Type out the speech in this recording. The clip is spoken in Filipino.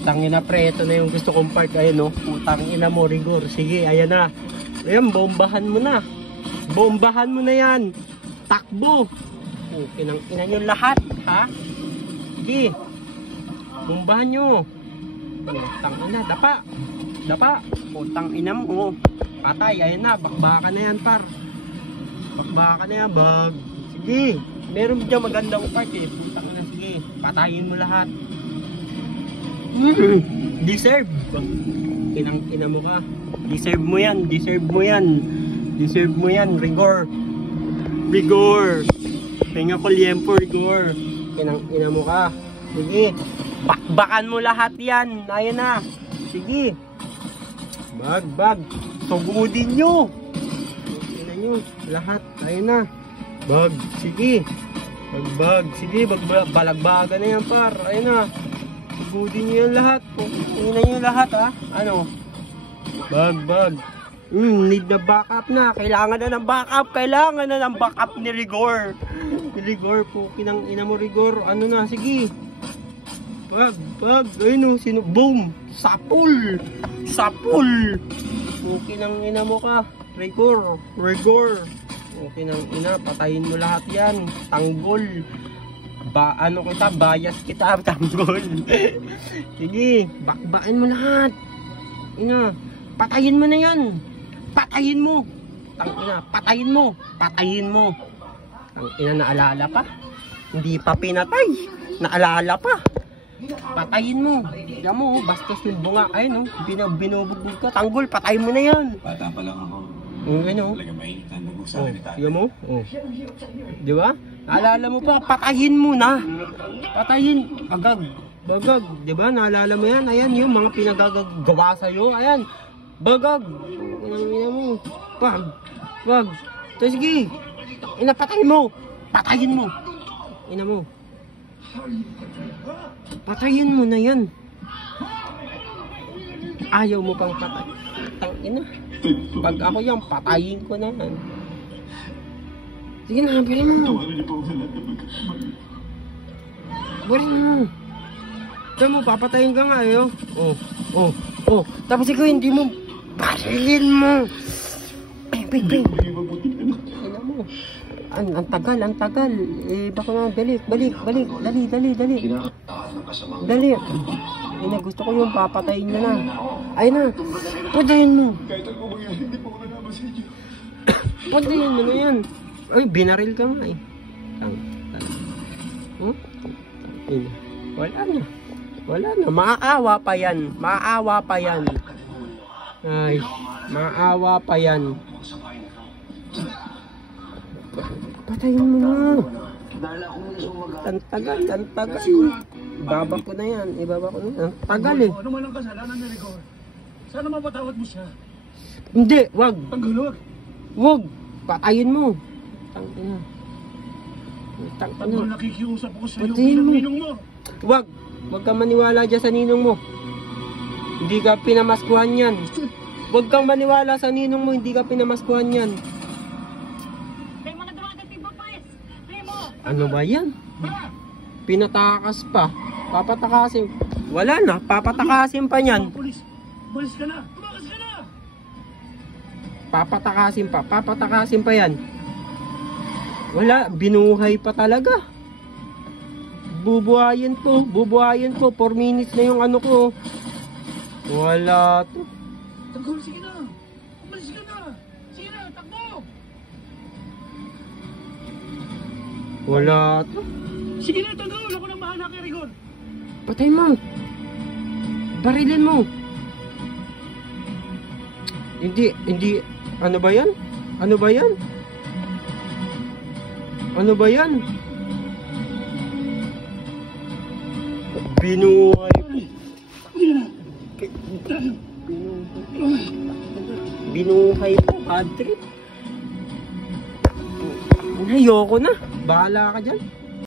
Tangina pre, ito na yung gusto kong part. Ayan no, putang ina mo, rigor. Sige, ayan na. Ayan, bombahan mo na. Bombahan mo na yan. Takbo. Kinang ina nyo lahat, ha? Sige. Bombahan nyo. Putang ina, dapa. Dapa. Putang ina mo, oh. Patay, ayan na, bakbakan na yan, par. Bakbakan na yan, bag. Sige. Meron dyan magandang part eh. Putang ina, sige. Patayin mo lahat. Deserve. Kinang ina mo ka. Deserve mo yan. Deserve mo yan. Deserve mo yan. Rigor. Rigor. Penga ko liempo, rigor. Kinang ina mo ka. Sige. Bakbakan mo lahat yan. Ayan na. Sige. Bag. Sugudin nyo. Ina nyo. Lahat. Ayan na. Bag. Sige. Bag. Sige. Balagbaga na yan, par. Ayan na. Sugudin nyo yan lahat. Ina nyo lahat, ha. Ano? Bag. Need na backup na. Kailangan na ng backup. Kailangan na ng backup ni Rigor. Rigor po. Kinang ina mo, Rigor. Ano na? Sige. Bag. Ayun o. Sino? Boom. Sapul. Okay nang ina mo ka. Rigor. Okay nang ina. Patayin mo lahat yan. Tanggol. Ano kita? Bias kita. Tanggol. Sige. Bakbakin mo lahat. Ina. Patayin mo na yan. Patayin mo. Tangina. Patayin mo. Tangina, naalala pa. Hindi pa pinatay. Naalala pa. Patayin mo. Diyan mo, bastos yung bunga. Ayun, binubugbog ka. Tanggol, patayin mo na yan. Bata pa lang ako. Ayun, Talaga mainit ang dugo sa akin. Diyan mo? Di ba? Naalala mo pa, patayin mo na. Patayin. Bagag. Di ba? Naalala mo yan? Ayan, yung mga pinagagawa sa'yo. Ayan. Bagag. Ina mo. Wag. So, sige. Patayin mo. Ina mo. Patayin mo na yan. Ayaw mo pang patay. Tangina. Pag ako yan, patayin ko na yan. Sige na, bilhin mo. Bilhin mo. Ito mo, papatayin ka nga eh. Oh. Tapos ikaw hindi mo. Barilin mo. Bing. Ina mo. Ang tagal. Baka na, balik. Dali. Ina, gusto ko yung papatayin nyo na. Ayun na. Patayin mo. Kahit ako ba yan, hindi pa ko nalaman sa inyo. Patayin mo na yan. Ay, binaril ka nga eh. Wala na. Maawa pa yan. Ay, maawa pa yan. Patayin mo na. Tantagal. Ibaba ko na yan. Tagal eh. Ano man ang kasalanan ni Rigor? Sana mapatawad mo siya. Hindi, wag. Wag. Patayin mo. Tangina. Tanggol, nakikiusap ko sa iyo Patayin bilang mo. ninong mo. Wag kang maniwala dyan sa ninong mo. Hindi ka pinamaskuhan yan. Wag kang maniwala sa ninong mo. Hindi ka pinamaskuhan yan. Ano ba yan? Pinatakas pa. Papatakasin. Wala na. Papatakasin pa yan. Balis ka na. Tumakas ka na. Papatakasin pa yan. Wala. Binuhay pa talaga. Bubuhayin ko. 4 minutes na yung ano ko. Wala to. Tanggol, sige na. Balis ka na. Sige na, takbo. Wala to. Sige na, Tanggol. Ako nang bahala kay Rigor. Patay mo. Barilin mo. Hindi. Ano ba yan? Binuhay po, bad trip. Ayoko na. Bahala ka dyan.